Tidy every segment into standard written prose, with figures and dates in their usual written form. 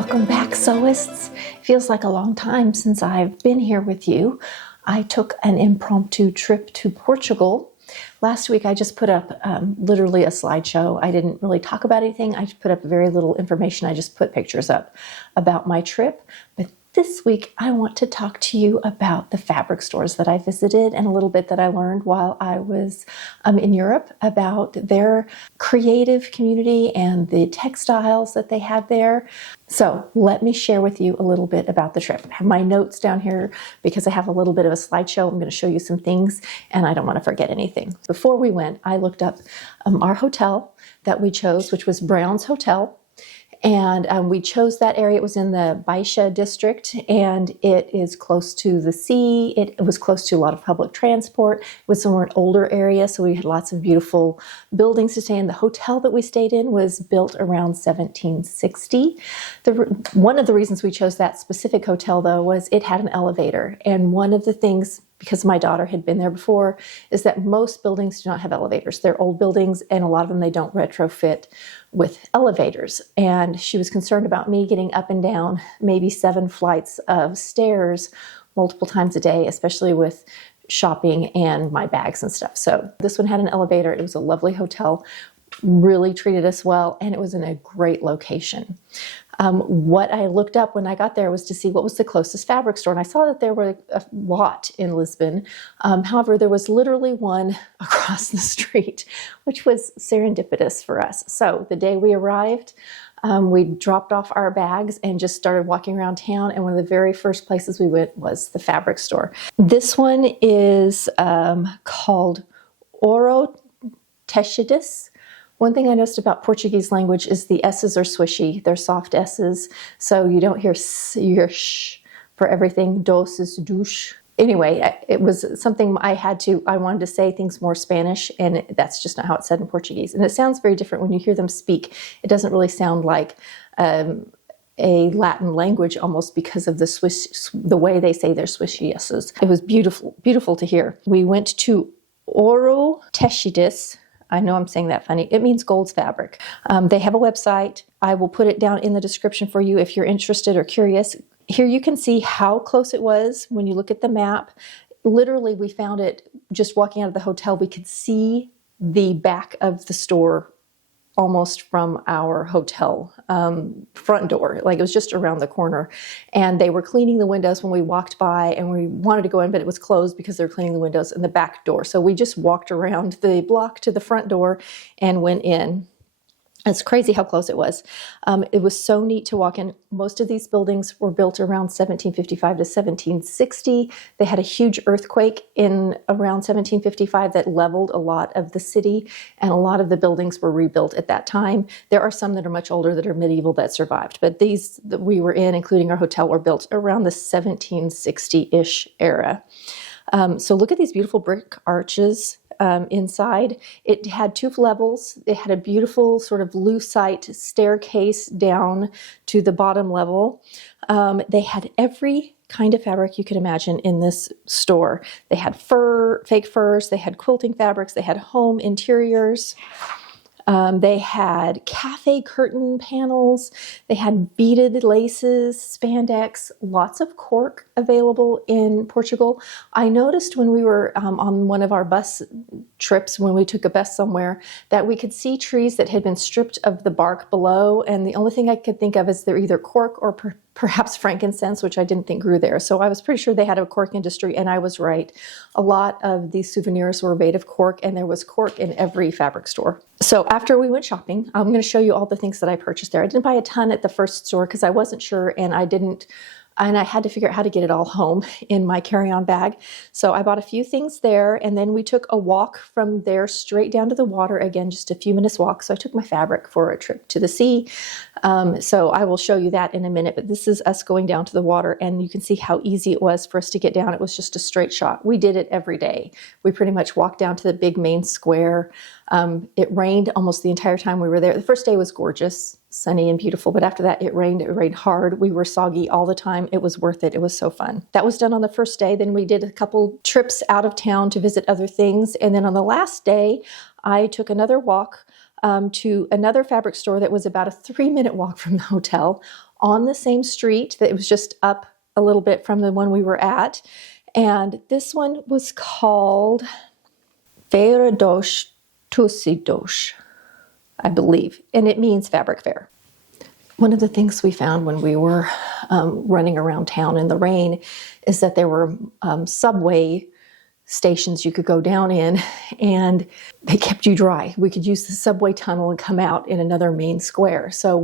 Welcome back, sewists. Feels like a long time since I've been here with you. I took an impromptu trip to Portugal. Last week I just put up literally a slideshow. I didn't really talk about anything. I just put up very little information. I just put pictures up about my trip. But this week I want to talk to you about the fabric stores that I visited and a little bit that I learned while I was in Europe about their creative community and the textiles that they had there. So let me share with you a little bit about the trip. I have my notes down here because I have a little bit of a slideshow. I'm going to show you some things and I don't want to forget anything. Before we went, I looked up our hotel that we chose, which was Brown's Hotel. And we chose that area. It was in the Baixa district, and it is close to the sea. It was close to a lot of public transport. It was somewhere an older area, so we had lots of beautiful buildings to stay in. The hotel that we stayed in was built around 1760. One of the reasons we chose that specific hotel, though, was it had an elevator. And one of the things, because my daughter had been there before, is that most buildings do not have elevators. They're old buildings, and a lot of them they don't retrofit with elevators. And she was concerned about me getting up and down maybe 7 flights of stairs multiple times a day, especially with shopping and my bags and stuff. So this one had an elevator. It was a lovely hotel, really treated us well, and it was in a great location. What I looked up when I got there was to see what was the closest fabric store. And I saw that there were a lot in Lisbon. However, there was literally one across the street, which was serendipitous for us. So the day we arrived, we dropped off our bags and just started walking around town. And one of the very first places we went was the fabric store. This one is called Ouro Tecidos. One thing I noticed about Portuguese language is the S's are swishy. They're soft S's, so you don't hear s, you hear sh for everything. Dos is douche. Anyway, it was something I wanted to say things more Spanish, and that's just not how it's said in Portuguese. And it sounds very different when you hear them speak. It doesn't really sound like a Latin language almost because of the way they say their swishy S's. It was beautiful, beautiful to hear. We went to Ouro Tecidos. I know I'm saying that funny. It means gold's fabric. They have a website. I will put it down in the description for you if you're interested or curious. Here you can see how close it was when you look at the map. Literally, we found it just walking out of the hotel. We could see the back of the store almost from our hotel front door. Like it was just around the corner. And they were cleaning the windows when we walked by, and we wanted to go in, but it was closed because they were cleaning the windows in the back door. So we just walked around the block to the front door and went in. It's crazy how close it was. It was so neat to walk in. Most of these buildings were built around 1755 to 1760. They had a huge earthquake in around 1755 that leveled a lot of the city, and a lot of the buildings were rebuilt at that time. There are some that are much older that are medieval that survived, but these that we were in, including our hotel, were built around the 1760-ish era. So look at these beautiful brick arches. Inside. It had 2 levels. It had a beautiful sort of lucite staircase down to the bottom level. They had every kind of fabric you could imagine in this store. They had fake furs, they had quilting fabrics, they had home interiors. They had cafe curtain panels, they had beaded laces, spandex, lots of cork available in Portugal. I noticed when we were on one of our bus trips, when we took a bus somewhere, that we could see trees that had been stripped of the bark below, and the only thing I could think of is they're either cork or perhaps frankincense, which I didn't think grew there. So I was pretty sure they had a cork industry, and I was right. A lot of these souvenirs were made of cork, and there was cork in every fabric store. So after we went shopping, I'm going to show you all the things that I purchased there. I didn't buy a ton at the first store because I wasn't sure, and I had to figure out how to get it all home in my carry-on bag. So I bought a few things there, and then we took a walk from there straight down to the water. Again, just a few minutes walk. So I took my fabric for a trip to the sea. So I will show you that in a minute, but this is us going down to the water, and you can see how easy it was for us to get down. It was just a straight shot. We did it every day. We pretty much walked down to the big main square. It rained almost the entire time we were there. The first day was gorgeous, sunny and beautiful, but after that it rained hard. We were soggy all the time. It was worth it. It was so fun. That was done on the first day. Then we did a couple trips out of town to visit other things. And then on the last day, I took another walk to another fabric store that was about a 3-minute walk from the hotel. on the same street. That it was just up a little bit from the one we were at. And this one was called Feirados Tussidos, I believe, and it means fabric fair. One of the things we found when we were running around town in the rain is that there were subway stations you could go down in, and they kept you dry. We could use the subway tunnel and come out in another main square. So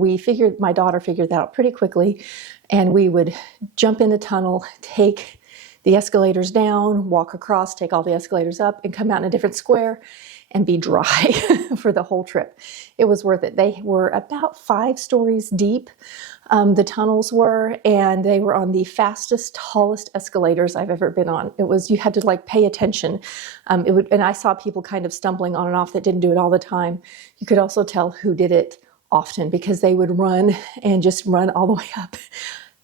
my daughter figured that out pretty quickly, and we would jump in the tunnel, take the escalators down, walk across, take all the escalators up, and come out in a different square and be dry for the whole trip. It was worth it. They were about 5 stories deep, the tunnels were, and they were on the fastest, tallest escalators I've ever been on. You had to like pay attention. And I saw people kind of stumbling on and off that didn't do it all the time. You could also tell who did it often because they would run and just run all the way up.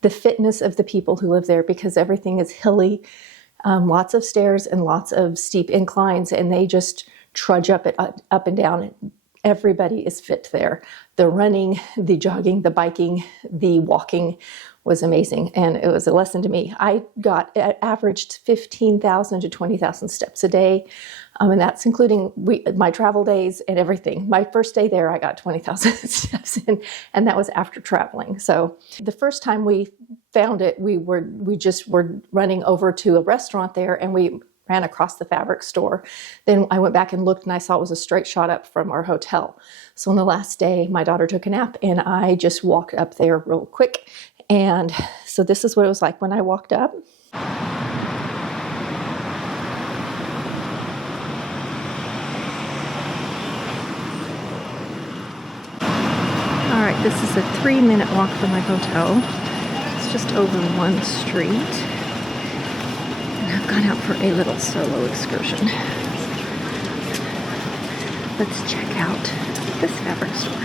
The fitness of the people who live there, because everything is hilly, lots of stairs and lots of steep inclines, and they just trudge up and down. Everybody is fit there. The running, the jogging, the biking, the walking was amazing, and it was a lesson to me. I averaged 15,000 to 20,000 steps a day, and that's including my travel days and everything. My first day there, I got 20,000 steps in, and that was after traveling. So the first time we found it, we just were running over to a restaurant there, and we ran across the fabric store. Then I went back and looked, and I saw it was a straight shot up from our hotel. So on the last day, my daughter took a nap, and I just walked up there real quick. And so this is what it was like when I walked up. All right, this is a 3-minute walk from my hotel. It's just over one street. I've gone out for a little solo excursion. Let's check out this fabric store.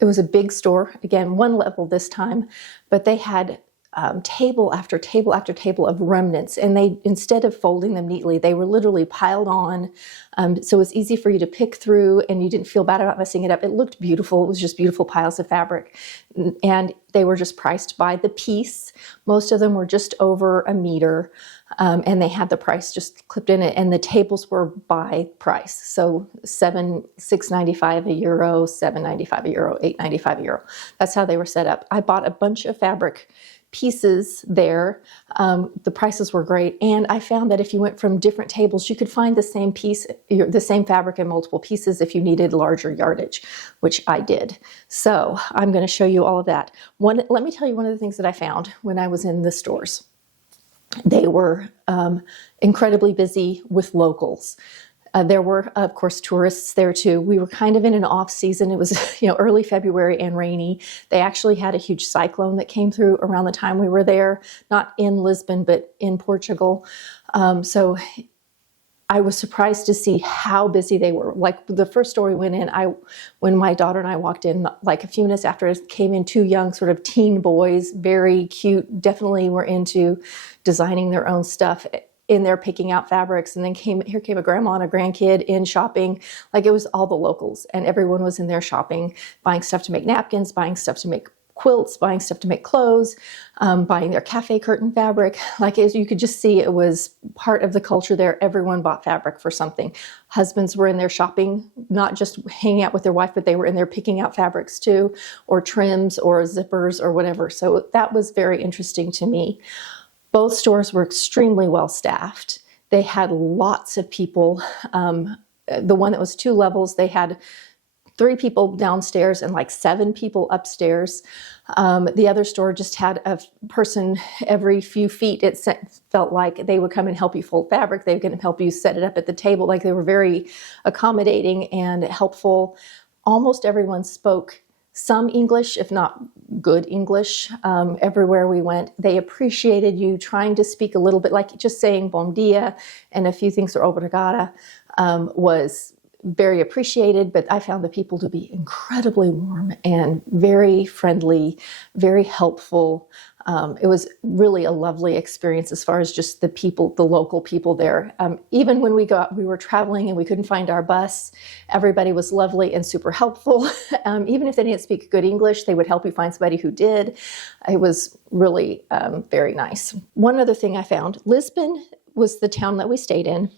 It was a big store, again, one level this time, but they had table after table after table of remnants, and they, instead of folding them neatly, they were literally piled on, so it was easy for you to pick through, and you didn't feel bad about messing it up. It looked beautiful. It was just beautiful piles of fabric, and they were just priced by the piece. Most of them were just over a meter, and they had the price just clipped in it, and the tables were by price. So €6.95 a euro, €7.95 a euro, €8.95 a euro. That's how they were set up. I bought a bunch of fabric pieces there. The prices were great, and I found that if you went from different tables, you could find the same piece, the same fabric in multiple pieces if you needed larger yardage, which I did. So I'm going to show you all of that. Let me tell you one of the things that I found when I was in the stores. They were incredibly busy with locals. There were, of course, tourists there too. We were kind of in an off season. It was, early February and rainy. They actually had a huge cyclone that came through around the time we were there, not in Lisbon, but in Portugal. So I was surprised to see how busy they were. Like the first store we went in, when my daughter and I walked in, like a few minutes after, it came in 2 young sort of teen boys, very cute, definitely were into designing their own stuff in there, picking out fabrics. And then here came a grandma and a grandkid in shopping. Like it was all the locals, and everyone was in there shopping, buying stuff to make napkins, buying stuff to make quilts, buying stuff to make clothes, buying their cafe curtain fabric. Like you could just see, it was part of the culture there. Everyone bought fabric for something. Husbands were in there shopping, not just hanging out with their wife, but they were in there picking out fabrics too, or trims or zippers or whatever. So that was very interesting to me. Both stores were extremely well staffed. They had lots of people. The one that was 2 levels, they had 3 people downstairs and like 7 people upstairs. The other store just had a person every few feet. It felt like they would come and help you fold fabric. They would help you set it up at the table. Like they were very accommodating and helpful. Almost everyone spoke some English, if not good English, everywhere we went. They appreciated you trying to speak a little bit, like just saying bom dia and a few things for obrigada was very appreciated, but I found the people to be incredibly warm and very friendly, very helpful. It was really a lovely experience as far as just the people, the local people there. Even when we were traveling and we couldn't find our bus, everybody was lovely and super helpful. Even if they didn't speak good English, they would help you find somebody who did. It was really very nice. One other thing I found, Lisbon was the town that we stayed in.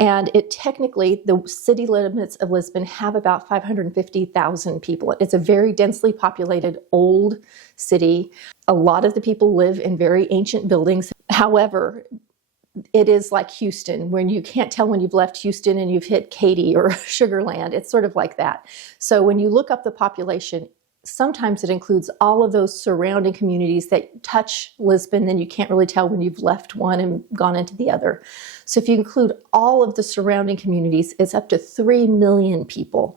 And it technically, the city limits of Lisbon have about 550,000 people. It's a very densely populated old city. A lot of the people live in very ancient buildings. However, it is like Houston, when you can't tell when you've left Houston and you've hit Katy or Sugar Land. It's sort of like that. So when you look up the population, sometimes it includes all of those surrounding communities that touch Lisbon, then you can't really tell when you've left one and gone into the other. So if you include all of the surrounding communities, it's up to 3 million people.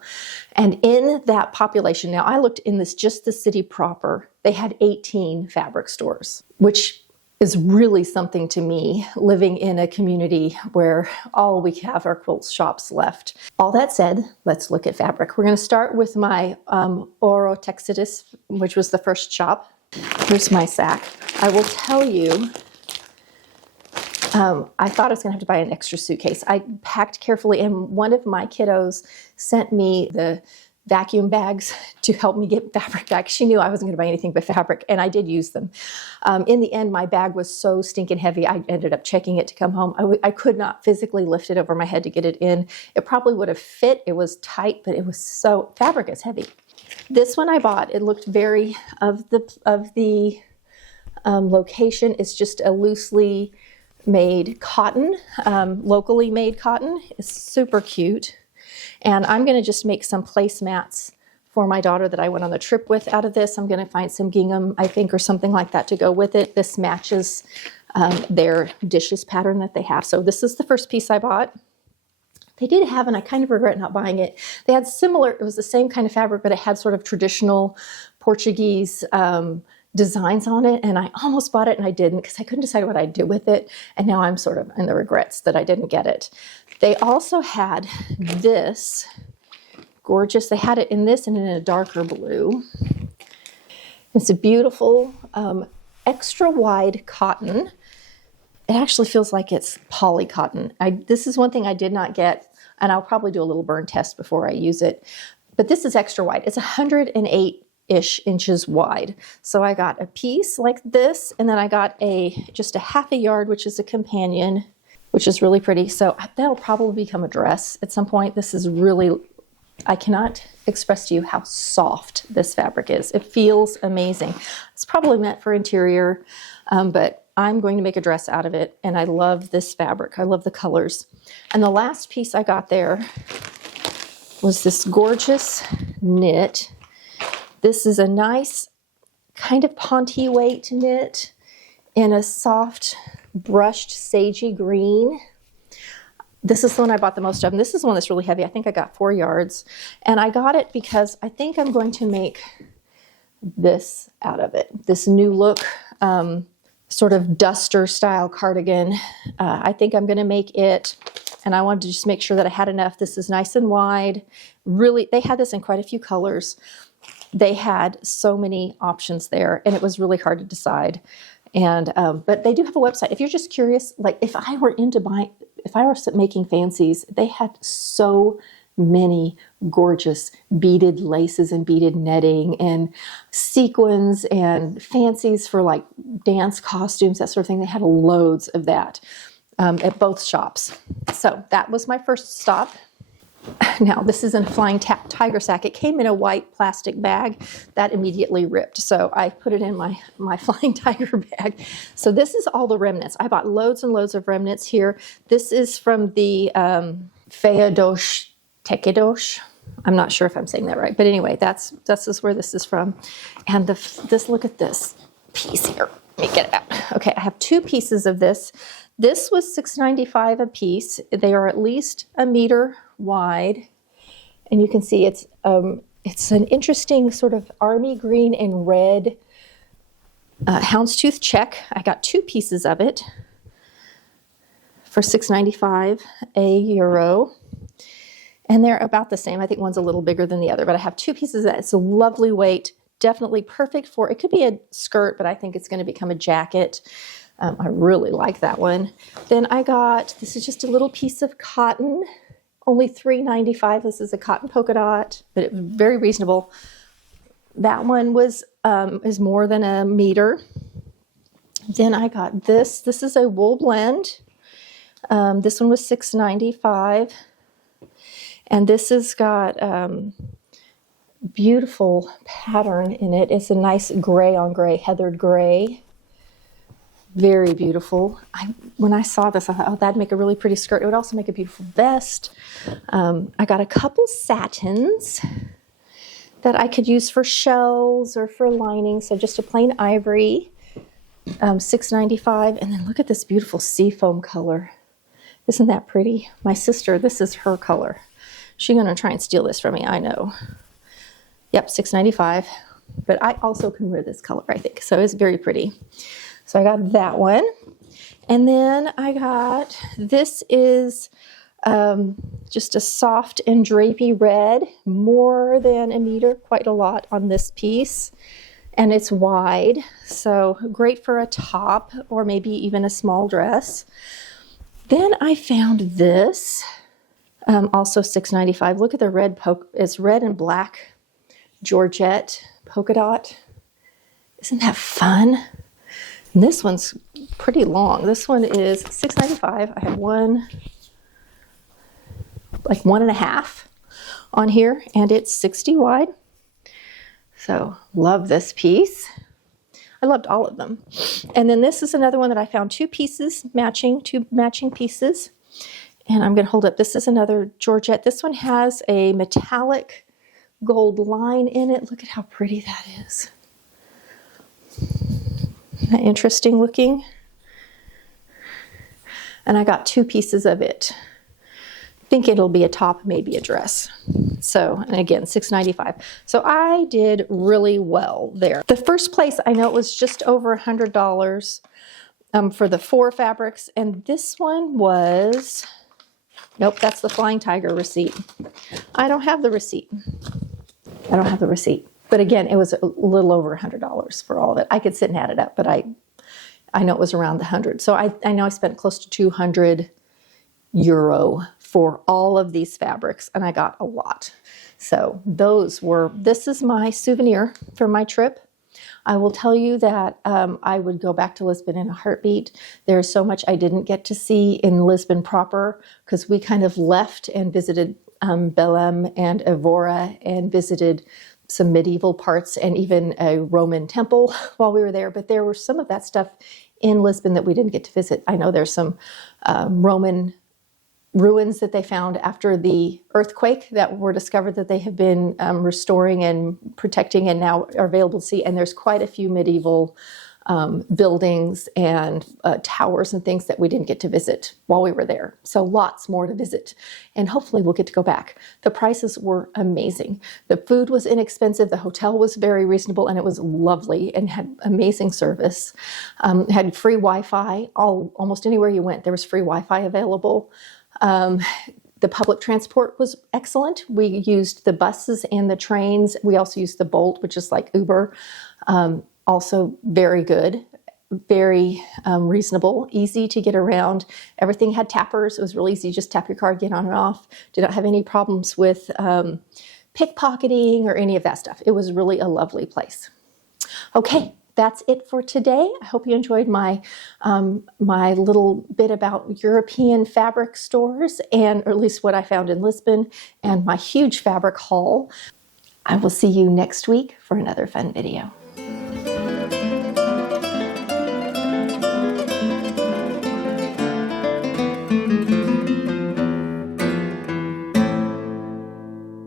And in that population, now I looked in just the city proper, they had 18 fabric stores, which is really something to me, living in a community where all we have are quilt shops left. All that said, let's look at fabric. We're going to start with my Oro Textitis, which was the first shop. Here's my sack. I will tell you, I thought I was going to have to buy an extra suitcase. I packed carefully, and one of my kiddos sent me the vacuum bags to help me get fabric back. She knew I wasn't going to buy anything but fabric, and I did use them. In the end, my bag was so stinking heavy, I ended up checking it to come home. I could not physically lift it over my head to get it in. It probably would have fit. It was tight, but it was so, fabric is heavy. This one I bought, it looked very, of the location, it's just a loosely made cotton, locally made cotton. It's super cute. And I'm going to just make some placemats for my daughter that I went on the trip with out of this. I'm going to find some gingham, I think, or something like that to go with it. This matches their dishes pattern that they have. So this is the first piece I bought. They did have, and I kind of regret not buying it, they had similar, it was the same kind of fabric, but it had sort of traditional Portuguese designs on it, and I almost bought it and I didn't because I couldn't decide what I'd do with it, and now I'm sort of in the regrets that I didn't get it. They also had this gorgeous, they had it in this and in a darker blue. It's a beautiful extra wide cotton. It actually feels like it's poly cotton. This is one thing I did not get, and I'll probably do a little burn test before I use it, but this is extra wide. It's 108-ish inches wide. So I got a piece like this, and then I got just a half a yard, which is a companion, which is really pretty. So that'll probably become a dress at some point. This is really, I cannot express to you how soft this fabric is. It feels amazing. It's probably meant for interior, but I'm going to make a dress out of it, and I love this fabric. I love the colors. And the last piece I got there was this gorgeous knit. This is a nice kind of ponte weight knit in a soft brushed sagey green. This is the one I bought the most of, and this is the one that's really heavy. I think I got 4 yards, and I got it because I think I'm going to make this out of it. This new look, sort of duster style cardigan. I think I'm going to make it, and I wanted to just make sure that I had enough. This is nice and wide. Really, they had this in quite a few colors. They had so many options there, and it was really hard to decide. And but they do have a website. If you're just curious, like if I were making fancies, they had so many gorgeous beaded laces and beaded netting and sequins and fancies for like dance costumes, that sort of thing. They had loads of that at both shops. So that was my first stop. Now, this is in a flying tiger sack. It came in a white plastic bag that immediately ripped. So I put it in my flying tiger bag. So this is all the remnants. I bought loads and loads of remnants here. This is from the Feadosh Tekedosh. I'm not sure if I'm saying that right. But anyway, that's where this is from. And look at this piece here. Let me get it out. Okay, I have 2 pieces of this. This was $6.95 a piece. They are at least a meter wide, and you can see it's an interesting sort of army green and red houndstooth check. I got 2 pieces of it for $6.95 €1, and they're about the same. I think one's a little bigger than the other, but I have 2 pieces of that. It's a lovely weight, definitely perfect for, it could be a skirt, but I think it's going to become a jacket. I really like that one. Then I got, this is just a little piece of cotton, only $3.95. This is a cotton polka dot, but it was very reasonable. That one was is more than a meter. Then I got this. This is a wool blend. This one was $6.95. And this has got beautiful pattern in it. It's a nice gray on gray, heathered gray. Very beautiful. When I saw this, I thought, oh, that'd make a really pretty skirt. It would also make a beautiful vest. I got a couple satins that I could use for shells or for lining. So just a plain ivory, $6.95. And then look at this beautiful seafoam color. Isn't that pretty? My sister, this is her color. She's going to try and steal this from me, I know. Yep, $6.95. But I also can wear this color, I think. So it's very pretty. So I got that one. And then I got, this is just a soft and drapey red, more than a meter, quite a lot on this piece. And it's wide, so great for a top or maybe even a small dress. Then I found this, also $6.95. Look at the red, it's red and black Georgette polka dot. Isn't that fun? And this one's pretty long. This one is $6.95. I have one, like 1.5 on here, and it's 60 wide. So love this piece. I loved all of them. And then this is another one that I found two matching pieces. And I'm going to hold up. This is another Georgette. This one has a metallic gold line in it. Look at how pretty that is. Isn't that interesting looking? And I got two pieces of it. I think it'll be a top, maybe a dress. So, and again, $6.95. So I did really well there. The first place, I know it was just over $100 for the 4 fabrics. And this one was, nope, that's the Flying Tiger receipt. I don't have the receipt. I don't have the receipt. But again, it was a little over $100 for all of it. I could sit and add it up, but I know it was around the 100. So I know I spent close to 200 euro for all of these fabrics, and I got a lot. So this is my souvenir for my trip. I will tell you that I would go back to Lisbon in a heartbeat. There's so much I didn't get to see in Lisbon proper because we kind of left and visited Belém and Evora and visited some medieval parts and even a Roman temple while we were there. But there were some of that stuff in Lisbon that we didn't get to visit. I know there's some Roman ruins that they found after the earthquake that were discovered that they have been restoring and protecting and now are available to see. And there's quite a few medieval buildings and towers and things that we didn't get to visit while we were there. So lots more to visit. And hopefully we'll get to go back. The prices were amazing. The food was inexpensive. The hotel was very reasonable and it was lovely and had amazing service. Had free Wi-Fi. Almost anywhere you went, there was free Wi-Fi available. The public transport was excellent. We used the buses and the trains. We also used the Bolt, which is like Uber. Also very good, very reasonable, easy to get around. Everything had tappers. It was really easy. Just tap your card, get on and off. Did not have any problems with pickpocketing or any of that stuff. It was really a lovely place. Okay, that's it for today. I hope you enjoyed my my little bit about European fabric stores, and or at least what I found in Lisbon, and my huge fabric haul. I will see you next week for another fun video.